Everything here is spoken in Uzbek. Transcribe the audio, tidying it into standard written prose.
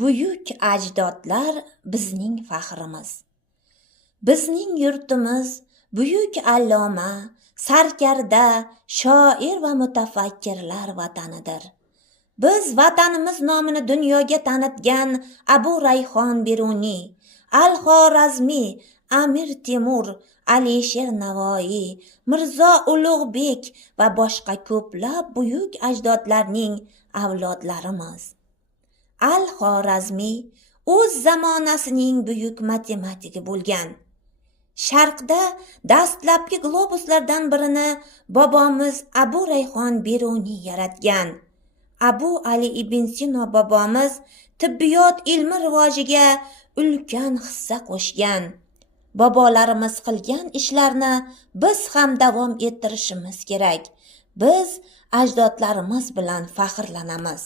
Buyuk ajdodlar bizning faxrimiz. Bizning yurtimiz buyuk alloma, sarkarda, shoir va mutafakkirlar vatanidir. Biz vatanimiz nomini dunyoga tanitgan Abu Rayhon Beruniy, Al-Xorazmiy, Amir Temur, Alisher Navoiy, Mirzo Ulug'bek va boshqa ko'plab buyuk ajdodlarning avlodlarimiz. Al-Xorazmiy o'z zamonasining buyuk matematiki bo'lgan. Sharqda dastlabki globuslardan birini bobomiz Abu Rayhon Beruniy yaratgan. Abu Ali ibn Sino bobomiz tibbiyot ilmi rivojiga ulkan hissa qo'shgan. Bobolarimiz qilgan ishlarni biz ham davom ettirishimiz kerak. Biz ajdodlarimiz bilan faxrlanamiz.